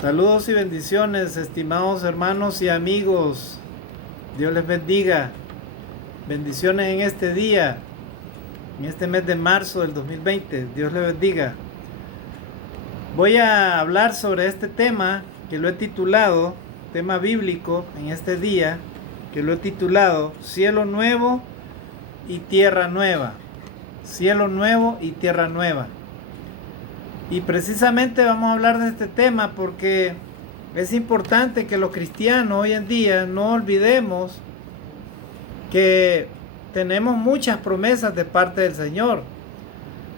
Saludos y bendiciones, estimados hermanos y amigos. Dios les bendiga. Bendiciones en este día, en este mes de marzo del 2020. Dios les bendiga. Voy a hablar sobre este tema que lo he titulado, tema bíblico en este día, que lo he titulado Cielo Nuevo y Tierra Nueva. Cielo Nuevo y Tierra Nueva. Y precisamente vamos a hablar de este tema porque es importante que los cristianos hoy en día no olvidemos que tenemos muchas promesas de parte del Señor.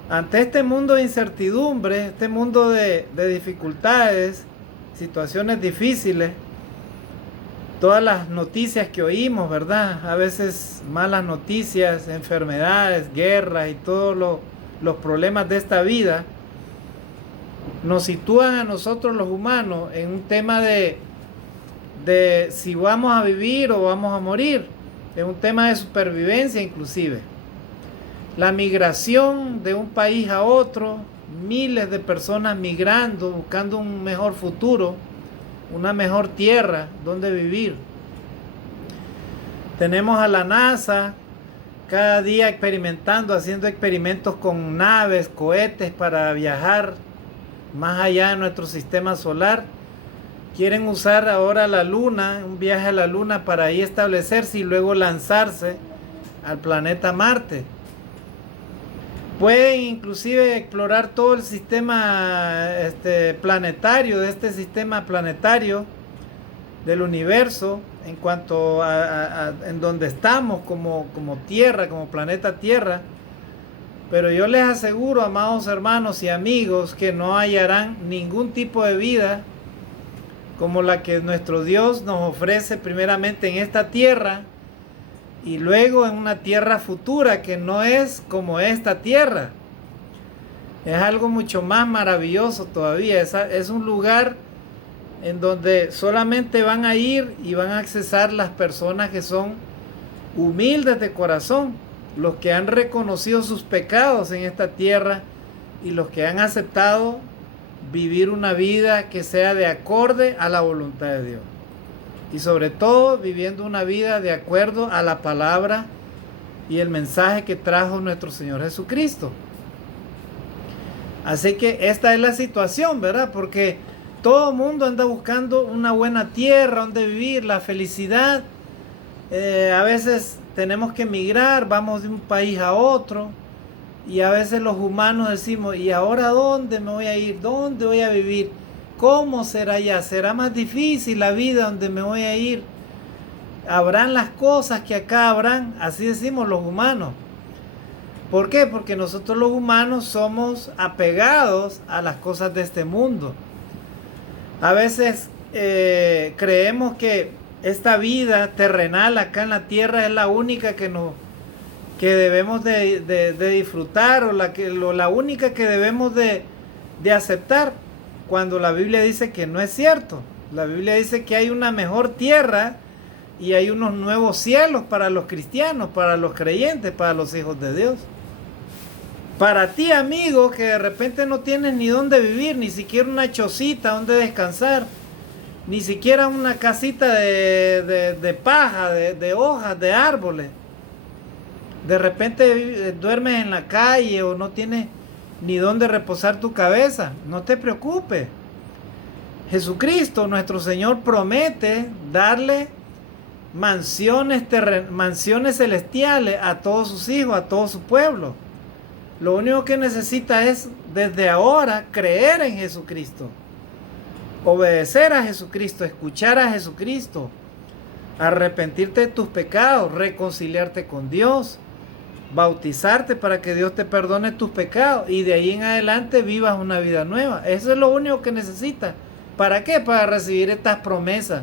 Ante este mundo de incertidumbre, este mundo de dificultades, situaciones difíciles, todas las noticias que oímos, ¿verdad? A veces malas noticias, enfermedades, guerras y todos los problemas de esta vida nos sitúan a nosotros los humanos en un tema de si vamos a vivir o vamos a morir, en un tema de supervivencia inclusive. La migración de un país a otro, miles de personas migrando, buscando un mejor futuro, una mejor tierra donde vivir. Tenemos a la NASA cada día experimentando, haciendo experimentos con naves, cohetes para viajar más allá de nuestro sistema solar. Quieren usar ahora la luna, un viaje a la luna para ahí establecerse y luego lanzarse al planeta Marte. Pueden inclusive explorar todo el sistema planetario, de este sistema planetario del universo, en cuanto a en donde estamos como Tierra, como planeta Tierra. Pero yo les aseguro, amados hermanos y amigos, que no hallarán ningún tipo de vida como la que nuestro Dios nos ofrece primeramente en esta tierra y luego en una tierra futura que no es como esta tierra. Es algo mucho más maravilloso todavía. Es un lugar en donde solamente van a ir y van a accesar las personas que son humildes de corazón, los que han reconocido sus pecados en esta tierra y los que han aceptado vivir una vida que sea de acorde a la voluntad de Dios. Y sobre todo viviendo una vida de acuerdo a la palabra y el mensaje que trajo nuestro Señor Jesucristo. Así que esta es la situación, ¿verdad? Porque todo el mundo anda buscando una buena tierra donde vivir, la felicidad. A veces tenemos que emigrar, vamos de un país a otro y a veces los humanos decimos, ¿y ahora dónde me voy a ir? ¿Dónde voy a vivir? ¿Cómo será allá? ¿Será más difícil la vida donde me voy a ir? ¿Habrán las cosas que acá habrán? Así decimos los humanos. ¿Por qué? Porque nosotros los humanos somos apegados a las cosas de este mundo. A veces creemos que esta vida terrenal acá en la tierra es la única que debemos de disfrutar o la única que debemos de aceptar, cuando la Biblia dice que no es cierto. La Biblia dice que hay una mejor tierra y hay unos nuevos cielos para los cristianos, para los creyentes, para los hijos de Dios. Para ti, amigo, que de repente no tienes ni dónde vivir, ni siquiera una chocita donde descansar, ni siquiera una casita de paja, de hojas, de árboles. De repente duermes en la calle o no tienes ni dónde reposar tu cabeza. No te preocupes. Jesucristo, nuestro Señor, promete darle mansiones celestiales a todos sus hijos, a todo su pueblo. Lo único que necesita es desde ahora creer en Jesucristo, obedecer a Jesucristo, escuchar a Jesucristo, arrepentirte de tus pecados, reconciliarte con Dios, bautizarte para que Dios te perdone tus pecados y de ahí en adelante vivas una vida nueva. Eso es lo único que necesitas. ¿Para qué? Para recibir estas promesas.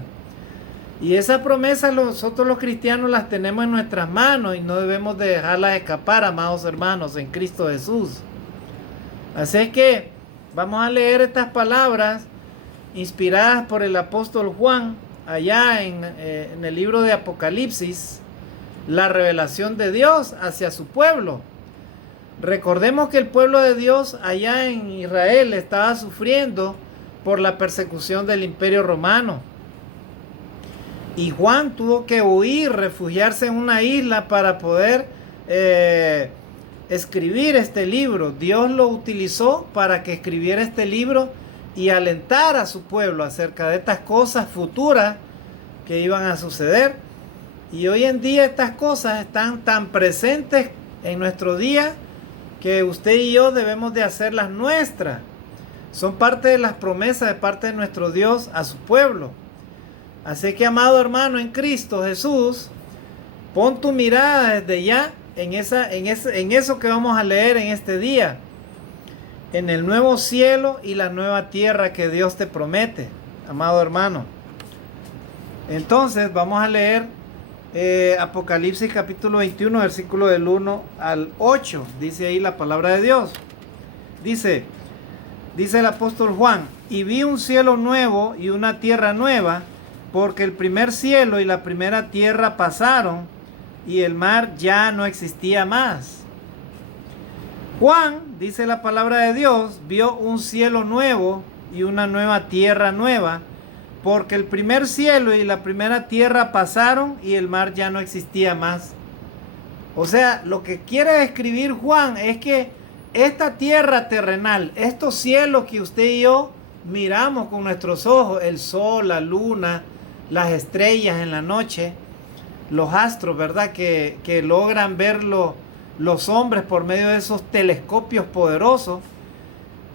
Y esas promesas nosotros los cristianos las tenemos en nuestras manos y no debemos de dejarlas escapar, amados hermanos, en Cristo Jesús. Así es que vamos a leer estas palabras inspiradas por el apóstol Juan, allá en el libro de Apocalipsis, la revelación de Dios hacia su pueblo. Recordemos que el pueblo de Dios allá en Israel estaba sufriendo por la persecución del Imperio Romano. Y Juan tuvo que huir, refugiarse en una isla para poder escribir este libro. Dios lo utilizó para que escribiera este libro y alentara a su pueblo acerca de estas cosas futuras que iban a suceder. Y hoy en día estas cosas están tan presentes en nuestro día que usted y yo debemos de hacerlas nuestras. Son parte de las promesas de parte de nuestro Dios a su pueblo. Así que, amado hermano en Cristo Jesús, pon tu mirada desde ya en eso que vamos a leer en este día, en el nuevo cielo y la nueva tierra que Dios te promete, amado hermano. Entonces vamos a leer Apocalipsis capítulo 21, versículo del 1 al 8. Dice ahí la palabra de Dios. Dice el apóstol Juan: y vi un cielo nuevo y una tierra nueva, porque el primer cielo y la primera tierra pasaron, y el mar ya no existía más. Juan, dice la palabra de Dios, vio un cielo nuevo y una nueva tierra nueva, porque el primer cielo y la primera tierra pasaron y el mar ya no existía más. O sea, lo que quiere escribir Juan es que esta tierra terrenal, estos cielos que usted y yo miramos con nuestros ojos, el sol, la luna, las estrellas en la noche, los astros, ¿verdad? Que logran verlo los hombres por medio de esos telescopios poderosos.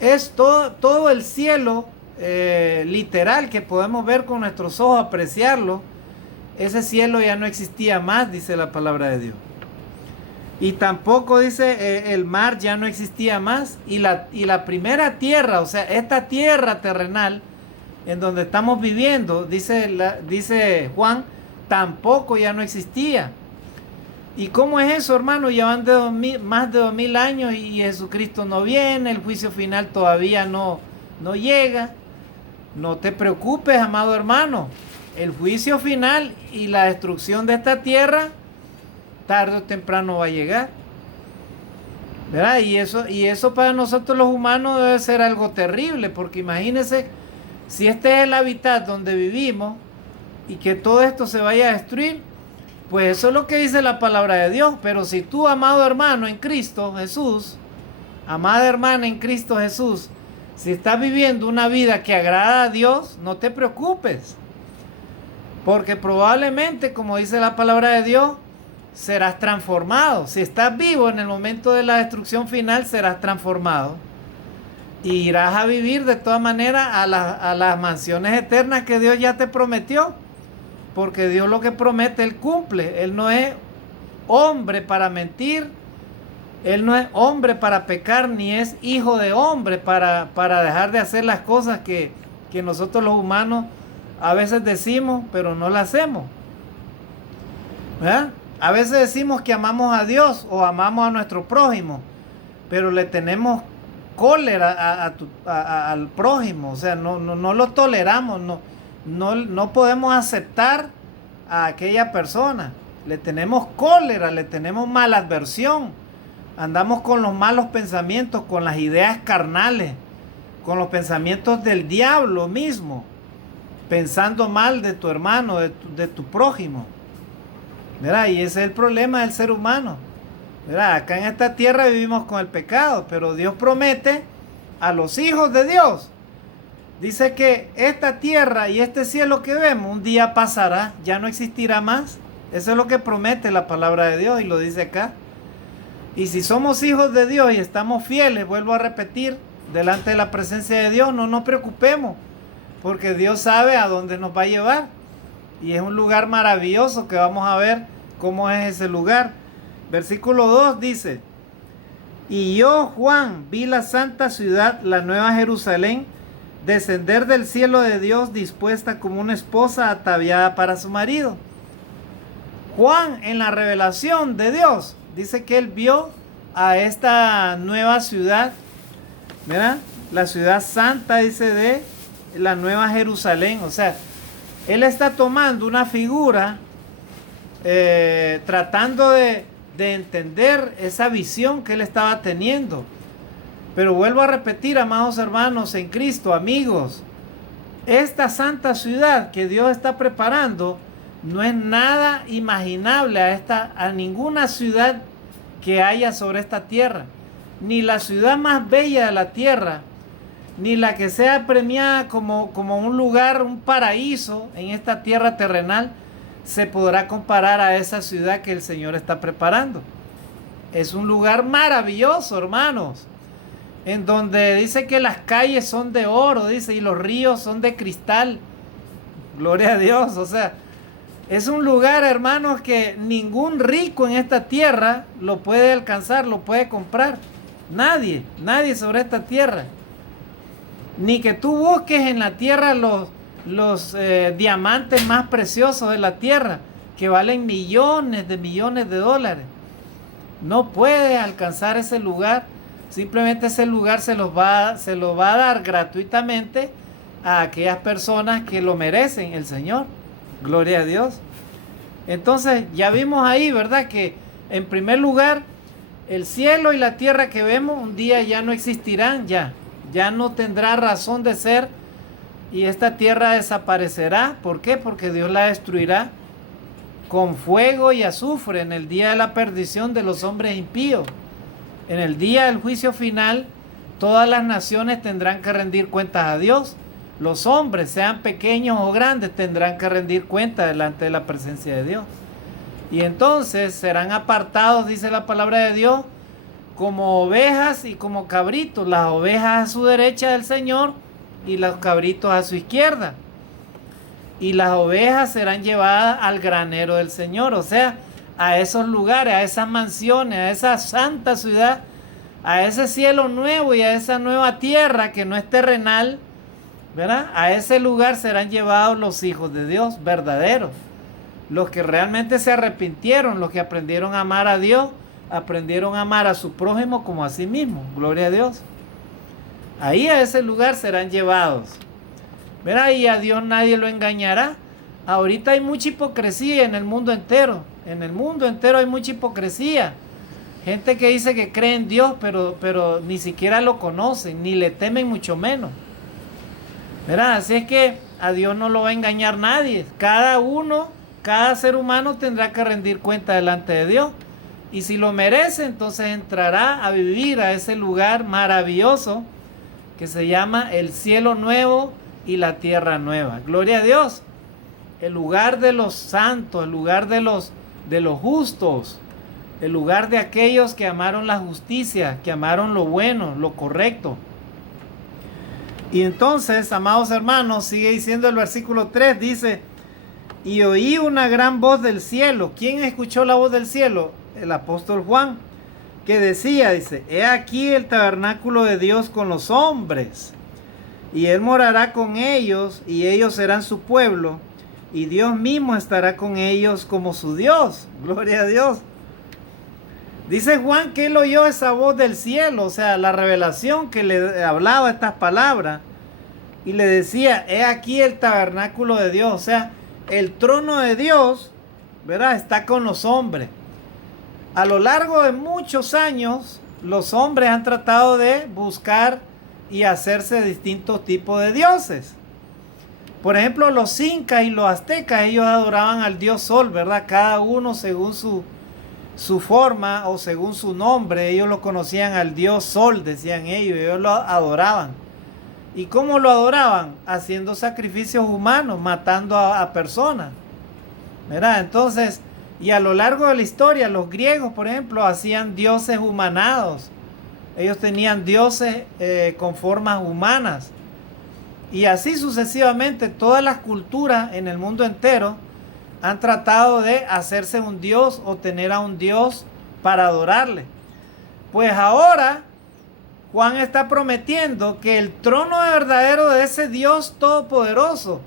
Es todo el cielo literal que podemos ver con nuestros ojos, apreciarlo. Ese cielo ya no existía más, dice la palabra de Dios. Y tampoco dice el mar ya no existía más. Y la primera tierra, o sea, esta tierra terrenal en donde estamos viviendo, dice Juan, tampoco ya no existía. ¿Y cómo es eso, hermano? Ya van más de 2000 años y Jesucristo no viene, el juicio final todavía no llega. No te preocupes, amado hermano. El juicio final y la destrucción de esta tierra tarde o temprano va a llegar, ¿verdad? Y eso para nosotros los humanos debe ser algo terrible, porque imagínense si este es el hábitat donde vivimos y que todo esto se vaya a destruir. Pues eso es lo que dice la palabra de Dios. Pero si tú, amado hermano en Cristo Jesús, amada hermana en Cristo Jesús, si estás viviendo una vida que agrada a Dios, no te preocupes, porque probablemente, como dice la palabra de Dios, serás transformado. Si estás vivo en el momento de la destrucción final, serás transformado y irás a vivir de todas maneras a las mansiones eternas que Dios ya te prometió, porque Dios lo que promete, Él cumple. Él no es hombre para mentir, Él no es hombre para pecar, ni es hijo de hombre para dejar de hacer las cosas que nosotros los humanos a veces decimos, pero no las hacemos, ¿verdad? A veces decimos que amamos a Dios o amamos a nuestro prójimo, pero le tenemos cólera al prójimo, o sea, no lo toleramos, no podemos aceptar a aquella persona, le tenemos cólera, le tenemos maladversión, andamos con los malos pensamientos, con las ideas carnales, con los pensamientos del diablo mismo, pensando mal de tu hermano, de tu prójimo, ¿verdad? Y ese es el problema del ser humano, ¿verdad? Acá en esta tierra vivimos con el pecado, pero Dios promete a los hijos de Dios, dice que esta tierra y este cielo que vemos un día pasará, ya no existirá más. Eso es lo que promete la palabra de Dios y lo dice acá. Y si somos hijos de Dios y estamos fieles, vuelvo a repetir, delante de la presencia de Dios, no nos preocupemos, porque Dios sabe a dónde nos va a llevar. Y es un lugar maravilloso que vamos a ver cómo es ese lugar. Versículo 2 dice: y yo, Juan, vi la santa ciudad, la nueva Jerusalén, descender del cielo de Dios, dispuesta como una esposa ataviada para su marido. Juan, en la revelación de Dios, dice que él vio a esta nueva ciudad, ¿verdad? La ciudad santa, dice, de la nueva Jerusalén. O sea, él está tomando una figura, tratando de entender esa visión que él estaba teniendo. Pero vuelvo a repetir, amados hermanos en Cristo, amigos, esta santa ciudad que Dios está preparando no es nada imaginable a ninguna ciudad que haya sobre esta tierra. Ni la ciudad más bella de la tierra, ni la que sea premiada como un lugar, un paraíso en esta tierra terrenal, se podrá comparar a esa ciudad que el Señor está preparando. Es un lugar maravilloso, hermanos, en donde dice que las calles son de oro, dice, y los ríos son de cristal. Gloria a Dios. O sea, es un lugar, hermanos, que ningún rico en esta tierra lo puede alcanzar, lo puede comprar. Nadie sobre esta tierra. Ni que tú busques en la tierra los diamantes más preciosos de la tierra, que valen millones de dólares. No puede alcanzar ese lugar. Simplemente ese lugar se lo va a dar gratuitamente a aquellas personas que lo merecen, el Señor. Gloria a Dios. Entonces ya vimos ahí, ¿verdad? Que en primer lugar, el cielo y la tierra que vemos un día ya no existirán, ya no tendrá razón de ser, y esta tierra desaparecerá. ¿Por qué? Porque Dios la destruirá con fuego y azufre en el día de la perdición de los hombres impíos. En el día del juicio final, todas las naciones tendrán que rendir cuentas a Dios. Los hombres, sean pequeños o grandes, tendrán que rendir cuenta delante de la presencia de Dios. Y entonces serán apartados, dice la palabra de Dios, como ovejas y como cabritos. Las ovejas a su derecha del Señor y los cabritos a su izquierda. Y las ovejas serán llevadas al granero del Señor, o sea, a esos lugares, a esas mansiones, a esa santa ciudad, a ese cielo nuevo y a esa nueva tierra que no es terrenal, ¿verdad? A ese lugar serán llevados los hijos de Dios verdaderos, los que realmente se arrepintieron, los que aprendieron a amar a Dios, aprendieron a amar a su prójimo como a sí mismo. Gloria a Dios. Ahí a ese lugar serán llevados, ¿verdad? Y a Dios nadie lo engañará. Ahorita hay mucha hipocresía en el mundo entero. En el mundo entero hay mucha hipocresía. Gente que dice que cree en Dios, pero ni siquiera lo conocen, ni le temen mucho menos. ¿Verdad? Así es que a Dios no lo va a engañar nadie. Cada ser humano tendrá que rendir cuenta delante de Dios. Y si lo merece, entonces entrará a vivir a ese lugar maravilloso que se llama el cielo nuevo y la tierra nueva. Gloria a Dios. El lugar de los santos, el lugar de los justos, el lugar de aquellos que amaron la justicia, que amaron lo bueno, lo correcto. Y entonces, amados hermanos, sigue diciendo el versículo 3, dice, y oí una gran voz del cielo. ¿Quién escuchó la voz del cielo? El apóstol Juan, que decía, dice, he aquí el tabernáculo de Dios con los hombres, y Él morará con ellos, y ellos serán su pueblo, y Dios mismo estará con ellos como su Dios. Gloria a Dios. Dice Juan que él oyó esa voz del cielo, o sea, la revelación que le hablaba estas palabras, y le decía, he aquí el tabernáculo de Dios, o sea, el trono de Dios, ¿verdad? Está con los hombres. A lo largo de muchos años, los hombres han tratado de buscar y hacerse distintos tipos de dioses. Por ejemplo, los incas y los aztecas, ellos adoraban al dios sol, ¿verdad? Cada uno según su forma o según su nombre. Ellos lo conocían al dios sol, decían ellos lo adoraban. ¿Y cómo lo adoraban? Haciendo sacrificios humanos, matando a personas, ¿verdad? Entonces, y a lo largo de la historia, los griegos, por ejemplo, hacían dioses humanados. Ellos tenían dioses con formas humanas. Y así sucesivamente, todas las culturas en el mundo entero han tratado de hacerse un dios o tener a un dios para adorarle. Pues ahora Juan está prometiendo que el trono verdadero de ese Dios todopoderoso,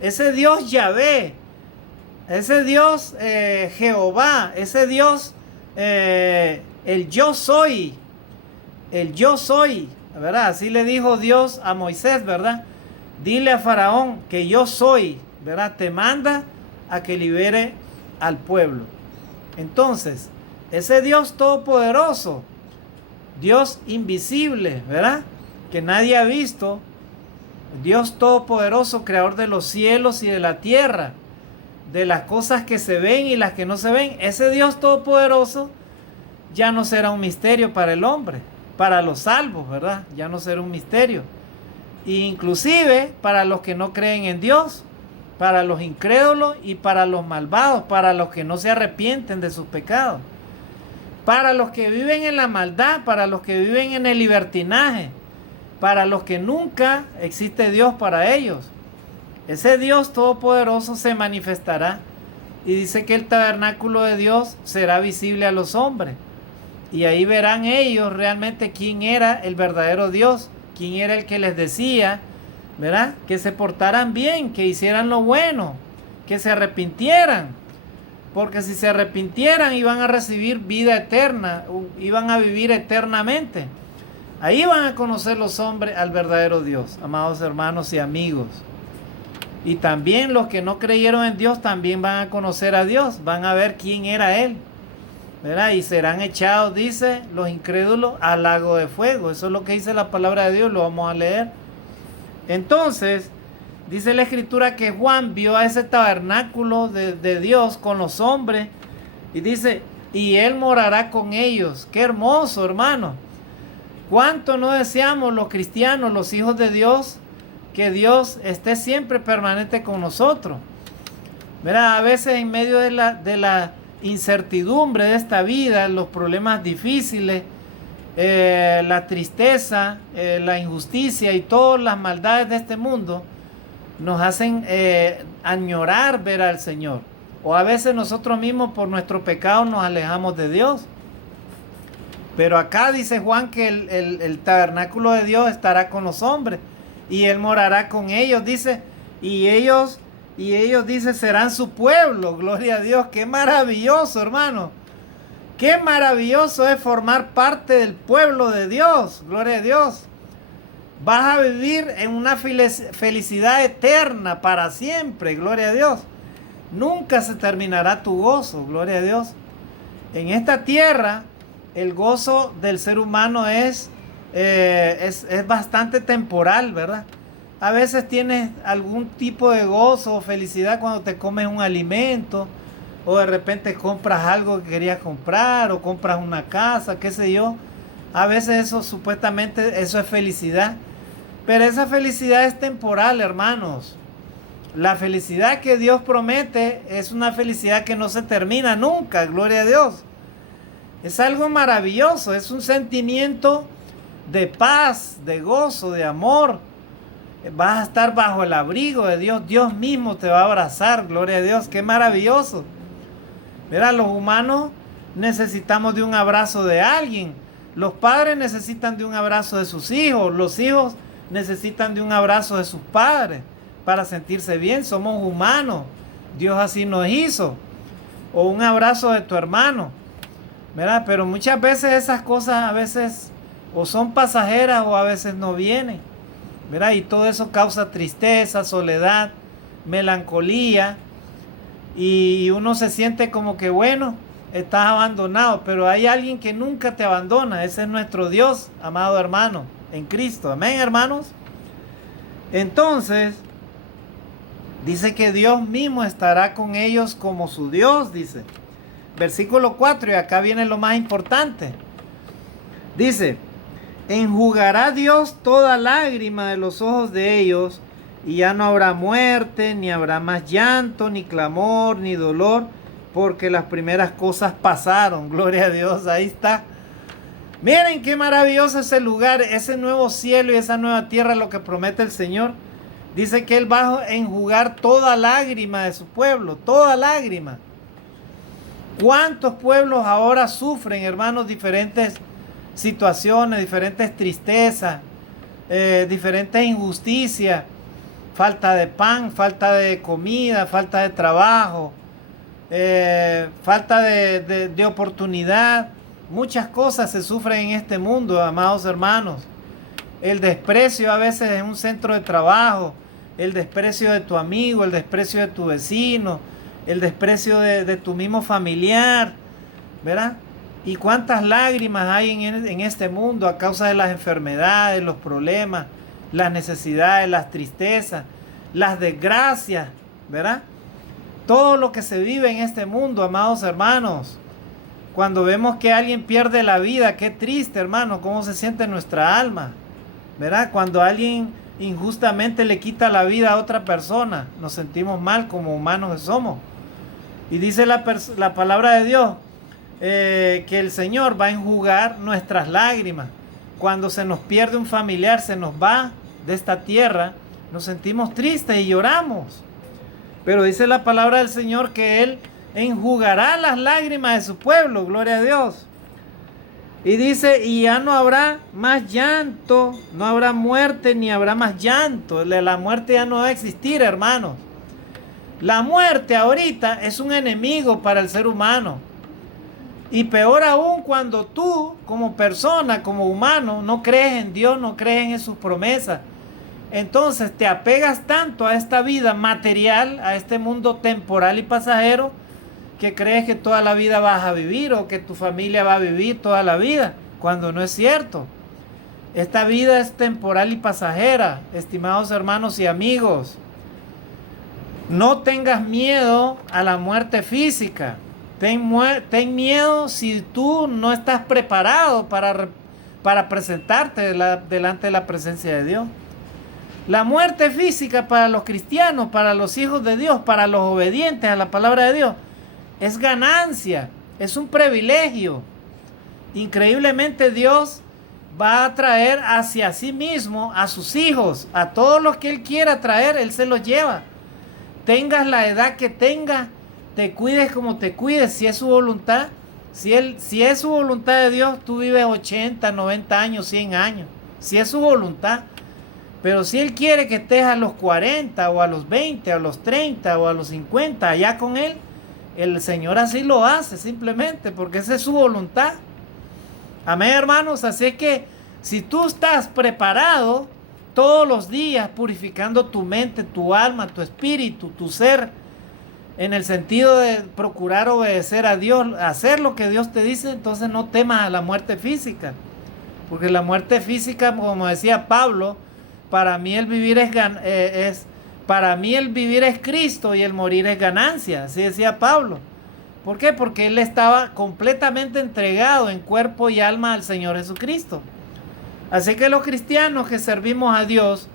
ese Dios Yahvé, ese Dios Jehová, ese Dios el yo soy, ¿verdad? Así le dijo Dios a Moisés, ¿verdad? Dile a Faraón que yo soy, ¿verdad? Te manda a que libere al pueblo. Entonces, ese Dios todopoderoso, Dios invisible, ¿verdad? Que nadie ha visto, Dios Todopoderoso, creador de los cielos y de la tierra, de las cosas que se ven y las que no se ven, ese Dios Todopoderoso ya no será un misterio para el hombre, para los salvos, ¿verdad? Ya no será un misterio. E inclusive para los que no creen en Dios, para los incrédulos y para los malvados, para los que no se arrepienten de sus pecados, para los que viven en la maldad, para los que viven en el libertinaje, para los que nunca existe Dios para ellos. Ese Dios Todopoderoso se manifestará y dice que el tabernáculo de Dios será visible a los hombres. Y ahí verán ellos realmente quién era el verdadero Dios, quién era el que les decía, ¿verdad? Que se portaran bien, que hicieran lo bueno, que se arrepintieran. Porque si se arrepintieran iban a recibir vida eterna, iban a vivir eternamente. Ahí van a conocer los hombres al verdadero Dios, amados hermanos y amigos. Y también los que no creyeron en Dios también van a conocer a Dios, van a ver quién era Él, ¿verdad? Y serán echados, dice, los incrédulos al lago de fuego. Eso es lo que dice la palabra de Dios, lo vamos a leer. Entonces, dice la Escritura que Juan vio a ese tabernáculo de Dios con los hombres y dice, y Él morará con ellos. Qué hermoso, hermano. ¿Cuánto no deseamos los cristianos, los hijos de Dios, que Dios esté siempre permanente con nosotros? Mira, a veces en medio de la incertidumbre de esta vida, los problemas difíciles, la tristeza, la injusticia y todas las maldades de este mundo nos hacen añorar ver al Señor. O a veces nosotros mismos por nuestro pecado nos alejamos de Dios. Pero acá dice Juan que el tabernáculo de Dios estará con los hombres y Él morará con ellos, dice, y ellos dice serán su pueblo. Gloria a Dios, qué maravilloso, hermano. Qué maravilloso es formar parte del pueblo de Dios. Gloria a Dios. Vas a vivir en una felicidad eterna para siempre. Gloria a Dios. Nunca se terminará tu gozo. Gloria a Dios. En esta tierra el gozo del ser humano es bastante temporal, ¿verdad? A veces tienes algún tipo de gozo o felicidad cuando te comes un alimento, o de repente compras algo que querías comprar, o compras una casa, qué sé yo. A veces eso supuestamente eso es felicidad, pero esa felicidad es temporal, hermanos. La felicidad que Dios promete es una felicidad que no se termina nunca, gloria a Dios. Es algo maravilloso, es un sentimiento de paz, de gozo, de amor. Vas a estar bajo el abrigo de Dios, Dios mismo te va a abrazar, gloria a Dios, qué maravilloso. Mira, los humanos necesitamos de un abrazo de alguien, los padres necesitan de un abrazo de sus hijos, los hijos necesitan de un abrazo de sus padres para sentirse bien, somos humanos, Dios así nos hizo, o un abrazo de tu hermano, ¿verdad? Pero muchas veces esas cosas a veces o son pasajeras o a veces no vienen, ¿verdad? Y todo eso causa tristeza, soledad, melancolía, y uno se siente como que bueno, estás abandonado, pero hay alguien que nunca te abandona. Ese es nuestro Dios, amado hermano, en Cristo. Amén, hermanos. Entonces dice que Dios mismo estará con ellos como su Dios, dice. Versículo 4, y acá viene lo más importante. Dice, enjugará Dios toda lágrima de los ojos de ellos, y ya no habrá muerte, ni habrá más llanto, ni clamor, ni dolor, porque las primeras cosas pasaron. Gloria a Dios, ahí está. Miren qué maravilloso ese lugar, ese nuevo cielo y esa nueva tierra, lo que promete el Señor. Dice que Él va a enjugar toda lágrima de su pueblo, toda lágrima. ¿Cuántos pueblos ahora sufren, hermanos, diferentes situaciones, diferentes tristezas, diferentes injusticias, falta de pan, falta de comida, falta de trabajo, falta de oportunidad? Muchas cosas se sufren en este mundo, amados hermanos. El desprecio a veces en un centro de trabajo, el desprecio de tu amigo, el desprecio de tu vecino, el desprecio de tu mismo familiar, ¿verdad? Y cuántas lágrimas hay en este mundo a causa de las enfermedades, los problemas, las necesidades, las tristezas, las desgracias, ¿verdad? Todo lo que se vive en este mundo, amados hermanos. Cuando vemos que alguien pierde la vida, qué triste, hermano, cómo se siente nuestra alma, ¿verdad? Cuando alguien injustamente le quita la vida a otra persona, nos sentimos mal como humanos que somos. Y dice la palabra de Dios que el Señor va a enjugar nuestras lágrimas. Cuando se nos pierde un familiar, se nos va de esta tierra, nos sentimos tristes y lloramos. Pero dice la palabra del Señor que Él enjugará las lágrimas de su pueblo, gloria a Dios. Y dice, y ya no habrá más llanto, no habrá muerte, ni habrá más llanto. La muerte ya no va a existir, hermanos. La muerte ahorita es un enemigo para el ser humano. Y peor aún cuando tú, como persona, como humano, no crees en Dios, no crees en sus promesas. Entonces te apegas tanto a esta vida material, a este mundo temporal y pasajero, que crees que toda la vida vas a vivir o que tu familia va a vivir toda la vida, cuando no es cierto. Esta vida es temporal y pasajera, estimados hermanos y amigos. No tengas miedo a la muerte física. Ten miedo si tú no estás preparado para presentarte delante de la presencia de Dios. La muerte física para los cristianos, para los hijos de Dios, para los obedientes a la palabra de Dios, es ganancia, es un privilegio. Increíblemente Dios va a traer hacia sí mismo a sus hijos, a todos los que Él quiera traer, Él se los lleva. Tengas la edad que tengas, te cuides como te cuides, si es su voluntad. Si es su voluntad de Dios, tú vives 80, 90 años, 100 años. Si es su voluntad. Pero si Él quiere que estés a los 40 o a los 20, a los 30 o a los 50 allá con Él, el Señor así lo hace simplemente porque esa es su voluntad. Amén, hermanos. Así es que si tú estás preparado todos los días purificando tu mente, tu alma, tu espíritu, tu ser, en el sentido de procurar obedecer a Dios, hacer lo que Dios te dice, entonces no temas a la muerte física. Porque la muerte física, como decía Pablo, para mí el vivir para mí el vivir es Cristo y el morir es ganancia, así decía Pablo. ¿Por qué? Porque él estaba completamente entregado en cuerpo y alma al Señor Jesucristo. Así que los cristianos que servimos a Dios,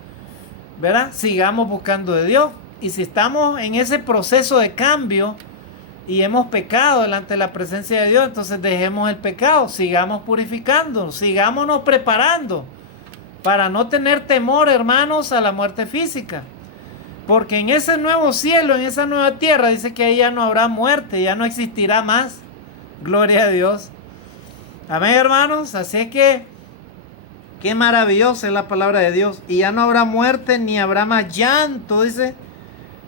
¿verdad? Sigamos buscando de Dios. Y si estamos en ese proceso de cambio y hemos pecado delante de la presencia de Dios, entonces dejemos el pecado, sigamos purificando, sigámonos preparando para no tener temor, hermanos, a la muerte física. Porque en ese nuevo cielo, en esa nueva tierra, dice que ahí ya no habrá muerte, ya no existirá más. Gloria a Dios. Amén, hermanos. Así que, qué maravillosa es la palabra de Dios. Y ya no habrá muerte, ni habrá más llanto, dice,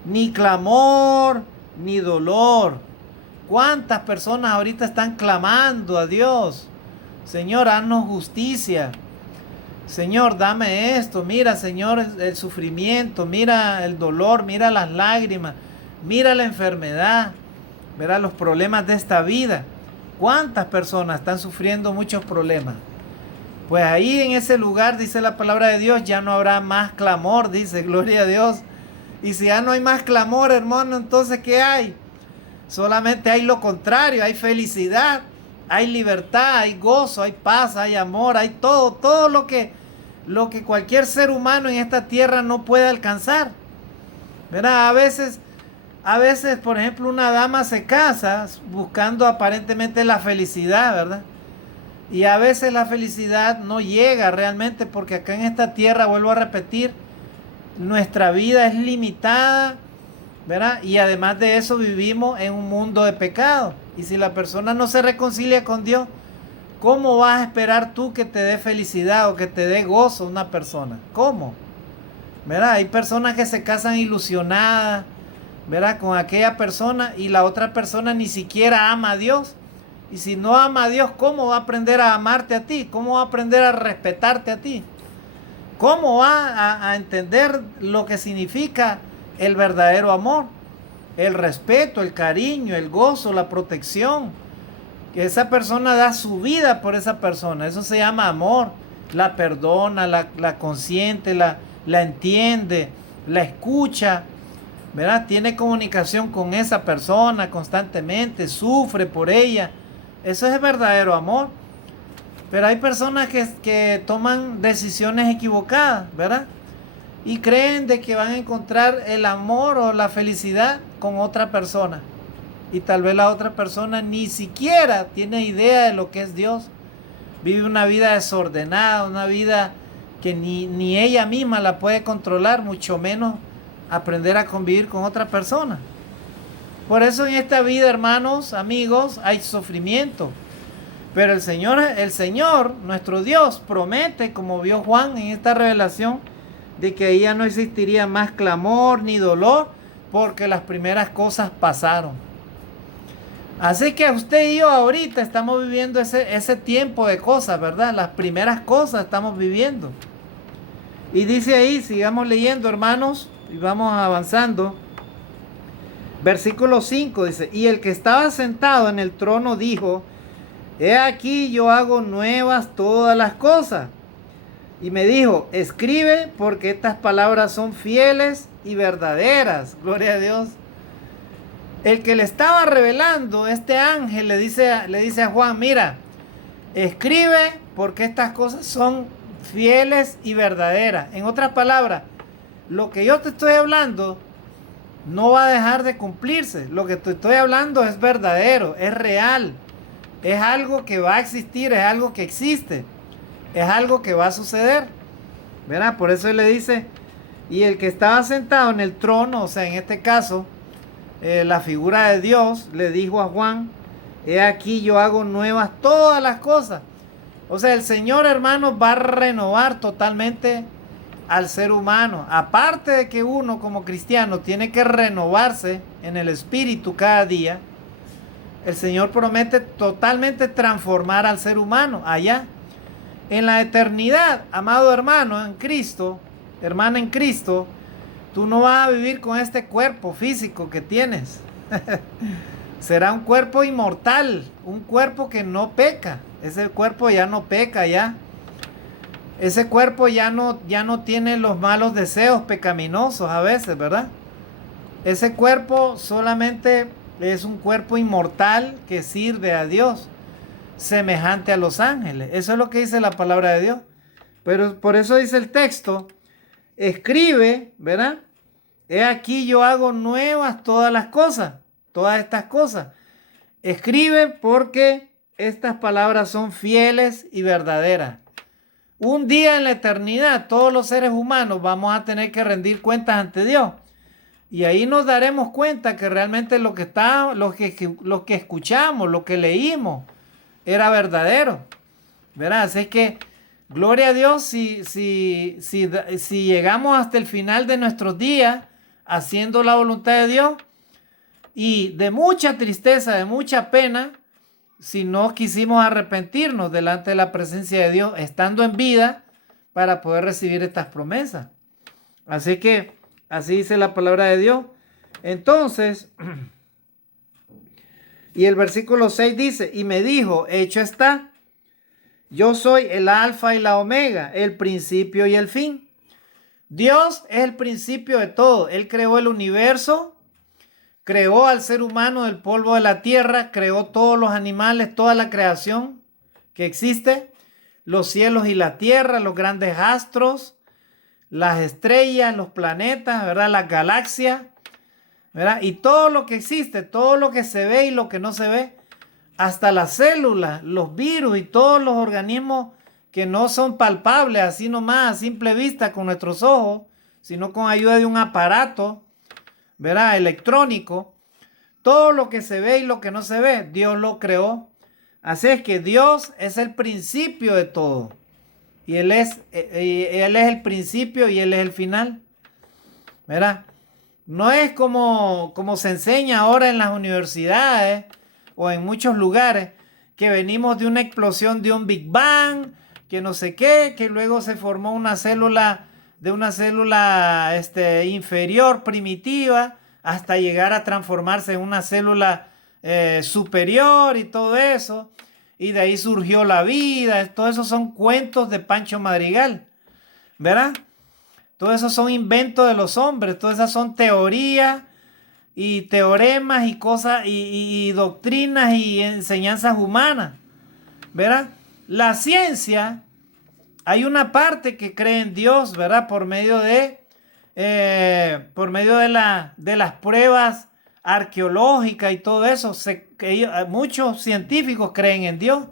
ni clamor, ni dolor. ¿Cuántas personas ahorita están clamando a Dios? Señor, haznos justicia. Señor, dame esto. Mira, Señor, el sufrimiento. Mira el dolor. Mira las lágrimas. Mira la enfermedad. Verá los problemas de esta vida. ¿Cuántas personas están sufriendo muchos problemas? Pues ahí en ese lugar, dice la palabra de Dios, ya no habrá más clamor, dice, gloria a Dios. Y si ya no hay más clamor, hermano, entonces ¿qué hay? Solamente hay lo contrario, hay felicidad, hay libertad, hay gozo, hay paz, hay amor, hay todo lo que cualquier ser humano en esta tierra no puede alcanzar. ¿Verdad? A veces, por ejemplo, una dama se casa buscando aparentemente la felicidad, ¿verdad? Y a veces la felicidad no llega realmente porque acá en esta tierra, vuelvo a repetir, nuestra vida es limitada, ¿verdad? Y además de eso vivimos en un mundo de pecado. Y si la persona no se reconcilia con Dios, ¿cómo vas a esperar tú que te dé felicidad o que te dé gozo una persona? ¿Cómo? ¿Verdad? Hay personas que se casan ilusionadas, ¿verdad? Con aquella persona y la otra persona ni siquiera ama a Dios. Y si no ama a Dios, ¿cómo va a aprender a amarte a ti? ¿Cómo va a aprender a respetarte a ti? ¿Cómo va a entender lo que significa el verdadero amor? El respeto, el cariño, el gozo, la protección. Que esa persona da su vida por esa persona. Eso se llama amor. la perdona, la consiente, la entiende, la escucha, ¿verdad? Tiene comunicación con esa persona constantemente, sufre por ella. Eso es verdadero amor. Pero hay personas que toman decisiones equivocadas, ¿verdad? Y creen de que van a encontrar el amor o la felicidad con otra persona. Y tal vez la otra persona ni siquiera tiene idea de lo que es Dios. Vive una vida desordenada, una vida que ni ella misma la puede controlar, mucho menos aprender a convivir con otra persona. Por eso en esta vida, hermanos, amigos, hay sufrimiento. Pero el Señor, nuestro Dios, promete, como vio Juan en esta revelación, de que ya no existiría más clamor ni dolor, porque las primeras cosas pasaron. Así que usted y yo ahorita estamos viviendo ese tiempo de cosas, ¿verdad? Las primeras cosas estamos viviendo. Y dice ahí, sigamos leyendo, hermanos, y vamos avanzando. Versículo 5 dice, y el que estaba sentado en el trono dijo, he aquí yo hago nuevas todas las cosas. Y me dijo, escribe porque estas palabras son fieles y verdaderas. Gloria a Dios. El que le estaba revelando, este ángel, le dice a Juan, mira, escribe porque estas cosas son fieles y verdaderas. En otras palabras, lo que yo te estoy hablando no va a dejar de cumplirse. Lo que te estoy hablando es verdadero, es real. Es algo que va a existir, es algo que existe. Es algo que va a suceder. ¿Verdad? Por eso él le dice, y el que estaba sentado en el trono, o sea, en este caso, la figura de Dios, le dijo a Juan, he aquí yo hago nuevas todas las cosas. O sea, el Señor, hermanos, va a renovar totalmente al ser humano. Aparte de que uno como cristiano tiene que renovarse en el espíritu cada día, el Señor promete totalmente transformar al ser humano allá. En la eternidad, amado hermano en Cristo, hermana en Cristo, tú no vas a vivir con este cuerpo físico que tienes. Será un cuerpo inmortal, un cuerpo que no peca. Ese cuerpo ya no peca ya. Ese cuerpo ya no tiene los malos deseos pecaminosos a veces, ¿verdad? Ese cuerpo solamente es un cuerpo inmortal que sirve a Dios, semejante a los ángeles. Eso es lo que dice la palabra de Dios. Pero por eso dice el texto, escribe, ¿verdad? He aquí yo hago nuevas todas las cosas, todas estas cosas. Escribe porque estas palabras son fieles y verdaderas. Un día en la eternidad, todos los seres humanos vamos a tener que rendir cuentas ante Dios. Y ahí nos daremos cuenta que realmente lo que escuchamos, lo que leímos, era verdadero. ¿Verdad? Así que, gloria a Dios si llegamos hasta el final de nuestros días haciendo la voluntad de Dios, y de mucha tristeza, de mucha pena, si no quisimos arrepentirnos delante de la presencia de Dios, estando en vida, para poder recibir estas promesas. Así que, así dice la palabra de Dios. Entonces, y el versículo 6 dice, y me dijo, hecho está, yo soy el alfa y la omega, el principio y el fin. Dios es el principio de todo. Él creó el universo, creó al ser humano del polvo de la tierra, creó todos los animales, toda la creación que existe, los cielos y la tierra, los grandes astros, las estrellas, los planetas, ¿verdad? Las galaxias, ¿verdad? Y todo lo que existe, todo lo que se ve y lo que no se ve, hasta las células, los virus y todos los organismos que no son palpables así nomás a simple vista con nuestros ojos, sino con ayuda de un aparato, ¿verdad? Electrónico. Todo lo que se ve y lo que no se ve, Dios lo creó. Así es que Dios es el principio de todo. Y Él es el principio y Él es el final. ¿Verdad? No es como se enseña ahora en las universidades o en muchos lugares, que venimos de una explosión de un Big Bang, que no sé qué, que luego se formó una célula inferior, primitiva, hasta llegar a transformarse en una célula superior y todo eso. y de ahí surgió la vida. Todo eso son cuentos de Pancho Madrigal, ¿verdad? Todo eso son inventos de los hombres, todas esas son teorías y teoremas y cosas y doctrinas y enseñanzas humanas, ¿verdad? La ciencia, hay una parte que cree en Dios, ¿verdad? Por medio de las pruebas arqueológicas y todo eso. Muchos científicos creen en Dios,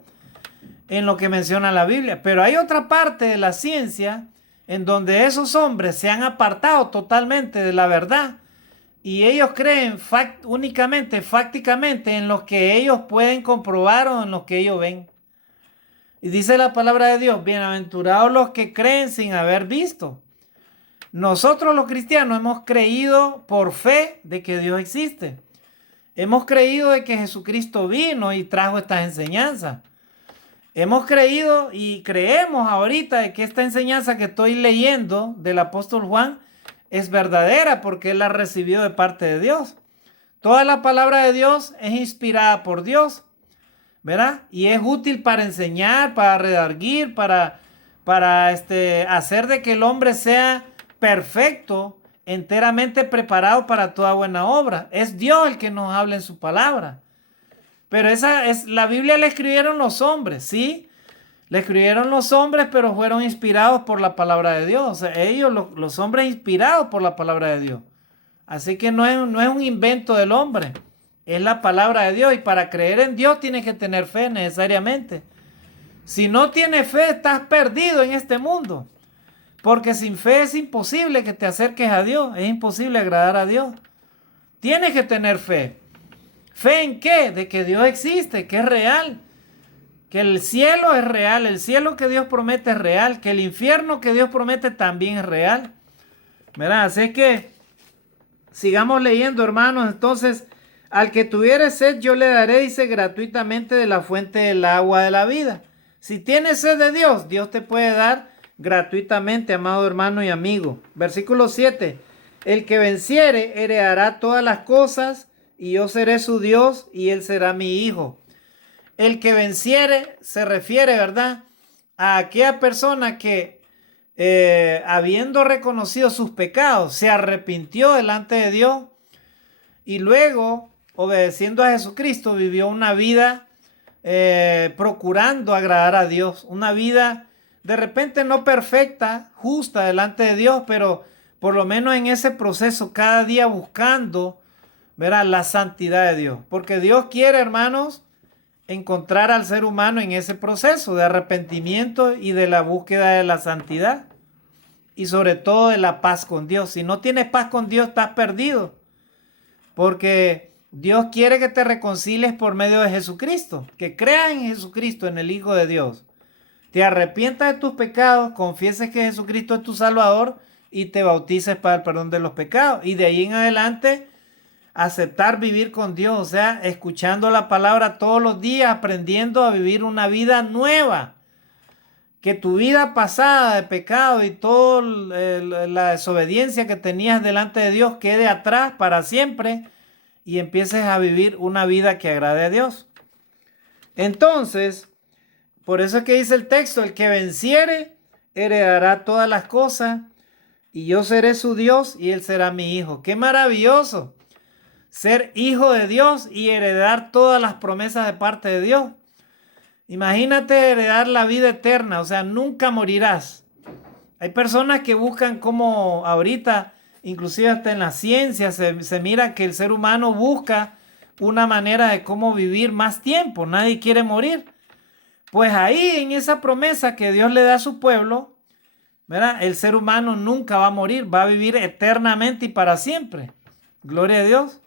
en lo que menciona la Biblia. Pero hay otra parte de la ciencia en donde esos hombres se han apartado totalmente de la verdad. Y ellos creen fácticamente en lo que ellos pueden comprobar o en lo que ellos ven. Y dice la palabra de Dios, bienaventurados los que creen sin haber visto. Nosotros los cristianos hemos creído por fe de que Dios existe. Hemos creído de que Jesucristo vino y trajo estas enseñanzas. Hemos creído y creemos ahorita de que esta enseñanza que estoy leyendo del apóstol Juan es verdadera porque él la recibió de parte de Dios. Toda la palabra de Dios es inspirada por Dios, ¿verdad? Y es útil para enseñar, para redarguir, para hacer de que el hombre sea perfecto, enteramente preparado para toda buena obra. Es Dios el que nos habla en su palabra. Pero la Biblia la escribieron los hombres, ¿sí? La escribieron los hombres, pero fueron inspirados por la palabra de Dios. O sea, ellos, los hombres inspirados por la palabra de Dios. Así que no es un invento del hombre. Es la palabra de Dios. Y para creer en Dios tienes que tener fe necesariamente. Si no tienes fe, estás perdido en este mundo. Porque sin fe es imposible que te acerques a Dios. Es imposible agradar a Dios. Tienes que tener fe. ¿Fe en qué? De que Dios existe, que es real. Que el cielo es real. El cielo que Dios promete es real. Que el infierno que Dios promete también es real. ¿Verdad? Así que sigamos leyendo, hermanos. Entonces, al que tuviere sed, yo le daré, dice, gratuitamente de la fuente del agua de la vida. Si tienes sed de Dios, Dios te puede dar gratuitamente, amado hermano y amigo. Versículo 7. El que venciere heredará todas las cosas, y yo seré su Dios, y él será mi hijo. El que venciere se refiere, ¿verdad?, a aquella persona que, habiendo reconocido sus pecados, se arrepintió delante de Dios y luego, obedeciendo a Jesucristo, vivió una vida procurando agradar a Dios. Una vida de repente no perfecta, justa delante de Dios, pero por lo menos en ese proceso, cada día buscando, ¿verdad?, la santidad de Dios. Porque Dios quiere, hermanos, encontrar al ser humano en ese proceso de arrepentimiento y de la búsqueda de la santidad. Y sobre todo de la paz con Dios. Si no tienes paz con Dios, estás perdido. Porque Dios quiere que te reconcilies por medio de Jesucristo. Que creas en Jesucristo, en el Hijo de Dios. Te arrepientas de tus pecados, confieses que Jesucristo es tu Salvador y te bautices para el perdón de los pecados. Y de ahí en adelante, aceptar vivir con Dios. O sea, escuchando la palabra todos los días, aprendiendo a vivir una vida nueva. Que tu vida pasada de pecado y toda la desobediencia que tenías delante de Dios quede atrás para siempre y empieces a vivir una vida que agrade a Dios. Entonces, por eso es que dice el texto, el que venciere heredará todas las cosas y yo seré su Dios y él será mi hijo. ¡Qué maravilloso! Ser hijo de Dios y heredar todas las promesas de parte de Dios. Imagínate heredar la vida eterna, o sea, nunca morirás. Hay personas que buscan como ahorita, inclusive hasta en la ciencia, se mira que el ser humano busca una manera de cómo vivir más tiempo. Nadie quiere morir. Pues ahí en esa promesa que Dios le da a su pueblo, ¿verdad?, el ser humano nunca va a morir, va a vivir eternamente y para siempre. Gloria a Dios.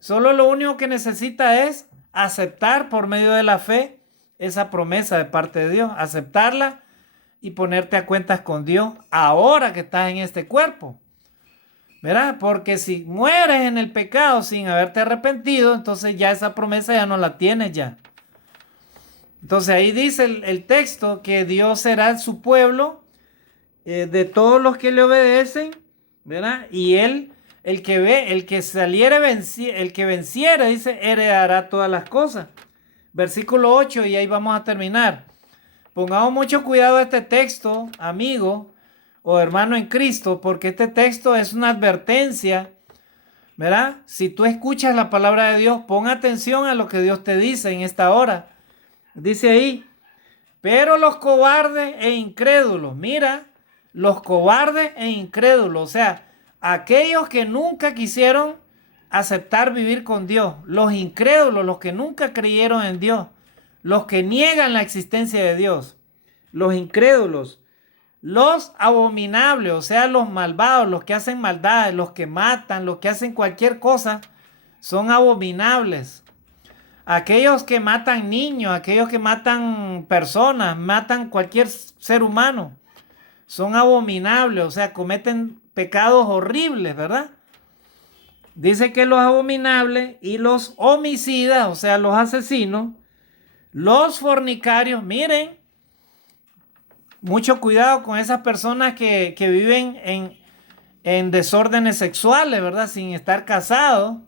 Solo lo único que necesita es aceptar por medio de la fe esa promesa de parte de Dios, aceptarla y ponerte a cuentas con Dios ahora que estás en este cuerpo, ¿verdad? Porque si mueres en el pecado sin haberte arrepentido, entonces ya esa promesa ya no la tienes ya. Entonces ahí dice el texto que Dios será su pueblo de todos los que le obedecen, ¿verdad? Y él, el que venciere, dice, heredará todas las cosas. versículo 8, y ahí vamos a terminar. Pongamos mucho cuidado a este texto, amigo o hermano en Cristo, porque este texto es una advertencia, ¿verdad? Si tú escuchas la palabra de Dios, pon atención a lo que Dios te dice en esta hora. Dice ahí, pero los cobardes e incrédulos, mira, los cobardes e incrédulos, o sea, aquellos que nunca quisieron aceptar vivir con Dios, los incrédulos, los que nunca creyeron en Dios, los que niegan la existencia de Dios, los incrédulos, los abominables, o sea, los malvados, los que hacen maldades, los que matan, los que hacen cualquier cosa, son abominables. Aquellos que matan niños, aquellos que matan personas, matan cualquier ser humano, son abominables, o sea, cometen pecados horribles, ¿verdad? Dice que los abominables y los homicidas, o sea, los asesinos, los fornicarios, miren, mucho cuidado con esas personas que viven en desórdenes sexuales, ¿verdad? Sin estar casados,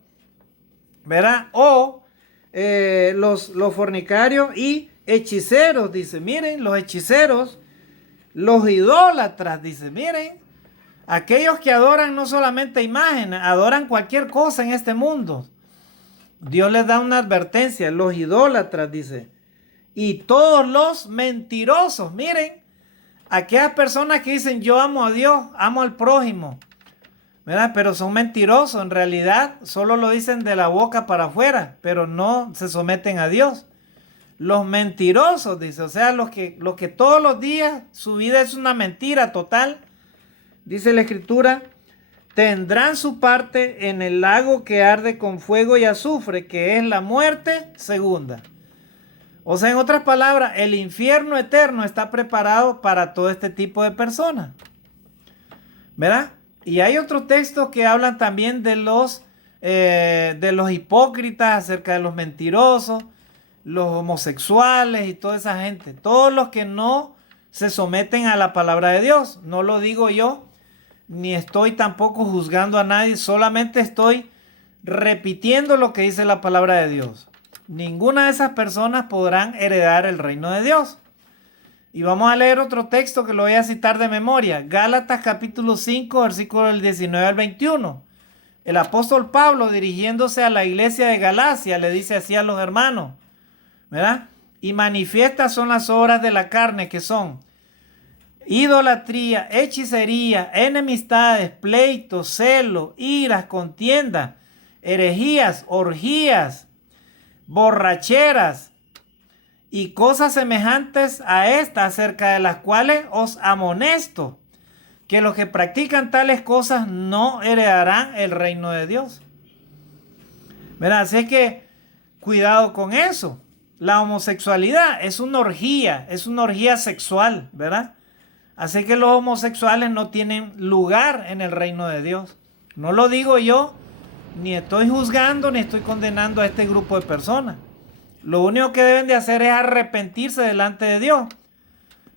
¿verdad? O los fornicarios y hechiceros, dice, miren, los hechiceros, los idólatras, dice, miren, aquellos que adoran no solamente imágenes, adoran cualquier cosa en este mundo. Dios les da una advertencia, los idólatras, dice, y todos los mentirosos, miren, aquellas personas que dicen yo amo a Dios, amo al prójimo, ¿verdad? Pero son mentirosos, en realidad solo lo dicen de la boca para afuera, pero no se someten a Dios. Los mentirosos, dice, o sea, los que todos los días su vida es una mentira total, dice la Escritura, tendrán su parte en el lago que arde con fuego y azufre, que es la muerte segunda. O sea, en otras palabras, el infierno eterno está preparado para todo este tipo de personas, ¿verdad? Y hay otros textos que hablan también de los hipócritas, acerca de los mentirosos, los homosexuales y toda esa gente. Todos los que no se someten a la palabra de Dios. No lo digo yo, ni estoy tampoco juzgando a nadie, solamente estoy repitiendo lo que dice la palabra de Dios. Ninguna de esas personas podrán heredar el reino de Dios. Y vamos a leer otro texto que lo voy a citar de memoria. Gálatas capítulo 5, versículo del 19 al 21. El apóstol Pablo, dirigiéndose a la iglesia de Galacia, le dice así a los hermanos, ¿verdad? Y manifiestas son las obras de la carne, que son idolatría, hechicería, enemistades, pleitos, celos, iras, contiendas, herejías, orgías, borracheras y cosas semejantes a estas, acerca de las cuales os amonesto, que los que practican tales cosas no heredarán el reino de Dios. ¿Verdad? Así que cuidado con eso. La homosexualidad es una orgía sexual, ¿verdad? Así que los homosexuales no tienen lugar en el reino de Dios. No lo digo yo, ni estoy juzgando, ni estoy condenando a este grupo de personas. Lo único que deben de hacer es arrepentirse delante de Dios,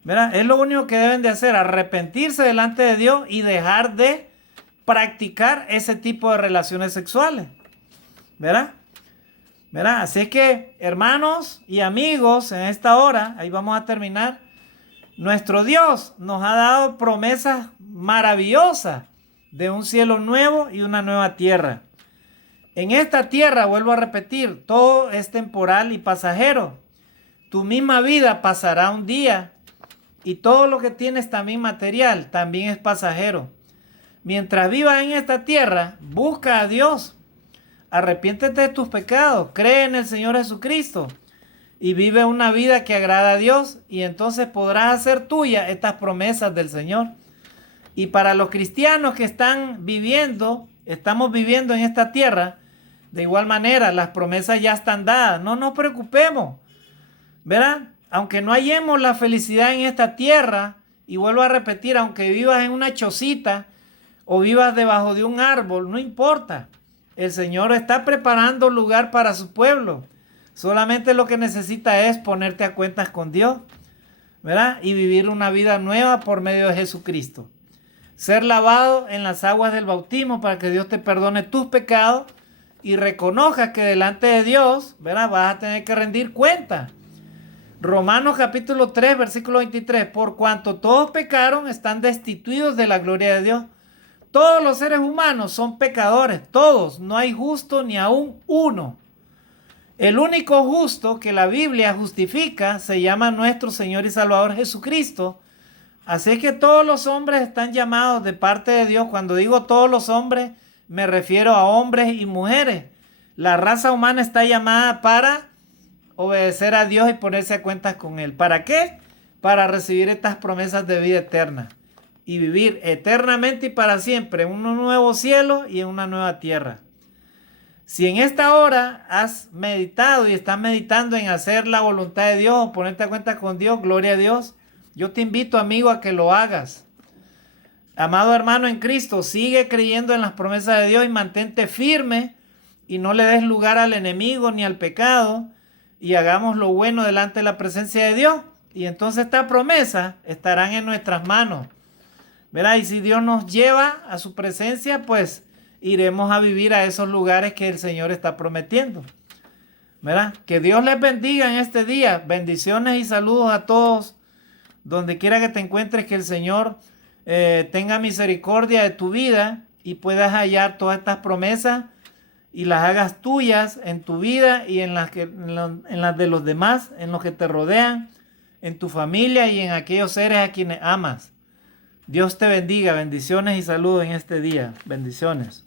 ¿verdad? Es lo único que deben de hacer, arrepentirse delante de Dios y dejar de practicar ese tipo de relaciones sexuales, ¿verdad? ¿Verdad? Así que, hermanos y amigos, en esta hora, ahí vamos a terminar. Nuestro Dios nos ha dado promesas maravillosas de un cielo nuevo y una nueva tierra. En esta tierra, vuelvo a repetir, todo es temporal y pasajero. Tu misma vida pasará un día y todo lo que tienes también material también es pasajero. Mientras vivas en esta tierra, busca a Dios. Arrepiéntete de tus pecados, cree en el Señor Jesucristo y vive una vida que agrada a Dios, y entonces podrás hacer tuya estas promesas del Señor. Y para los cristianos que estamos viviendo en esta tierra, de igual manera las promesas ya están dadas. No nos preocupemos, ¿verdad? Aunque no hallemos la felicidad en esta tierra, y vuelvo a repetir, aunque vivas en una chocita o vivas debajo de un árbol, no importa. El Señor está preparando lugar para su pueblo. Solamente lo que necesita es ponerte a cuentas con Dios, ¿verdad? Y vivir una vida nueva por medio de Jesucristo. Ser lavado en las aguas del bautismo para que Dios te perdone tus pecados y reconozcas que delante de Dios, ¿verdad?, vas a tener que rendir cuenta. Romanos capítulo 3, versículo 23. Por cuanto todos pecaron, están destituidos de la gloria de Dios. Todos los seres humanos son pecadores, todos, no hay justo ni aún uno. El único justo que la Biblia justifica se llama nuestro Señor y Salvador Jesucristo. Así que todos los hombres están llamados de parte de Dios. Cuando digo todos los hombres, me refiero a hombres y mujeres. La raza humana está llamada para obedecer a Dios y ponerse a cuentas con Él. ¿Para qué? Para recibir estas promesas de vida eterna y vivir eternamente y para siempre en un nuevo cielo y en una nueva tierra. Si en esta hora has meditado y estás meditando en hacer la voluntad de Dios o ponerte a cuenta con Dios, gloria a Dios, yo te invito, amigo, a que lo hagas. Amado hermano en Cristo, sigue creyendo en las promesas de Dios y mantente firme y no le des lugar al enemigo ni al pecado y hagamos lo bueno delante de la presencia de Dios. Y entonces estas promesas estarán en nuestras manos, ¿verdad? Y si Dios nos lleva a su presencia, pues iremos a vivir a esos lugares que el Señor está prometiendo, ¿verdad? Que Dios les bendiga en este día. Bendiciones y saludos a todos. Donde quiera que te encuentres, que el Señor tenga misericordia de tu vida y puedas hallar todas estas promesas y las hagas tuyas en tu vida y en las de los demás, en los que te rodean, en tu familia y en aquellos seres a quienes amas. Dios te bendiga. Bendiciones y saludos en este día. Bendiciones.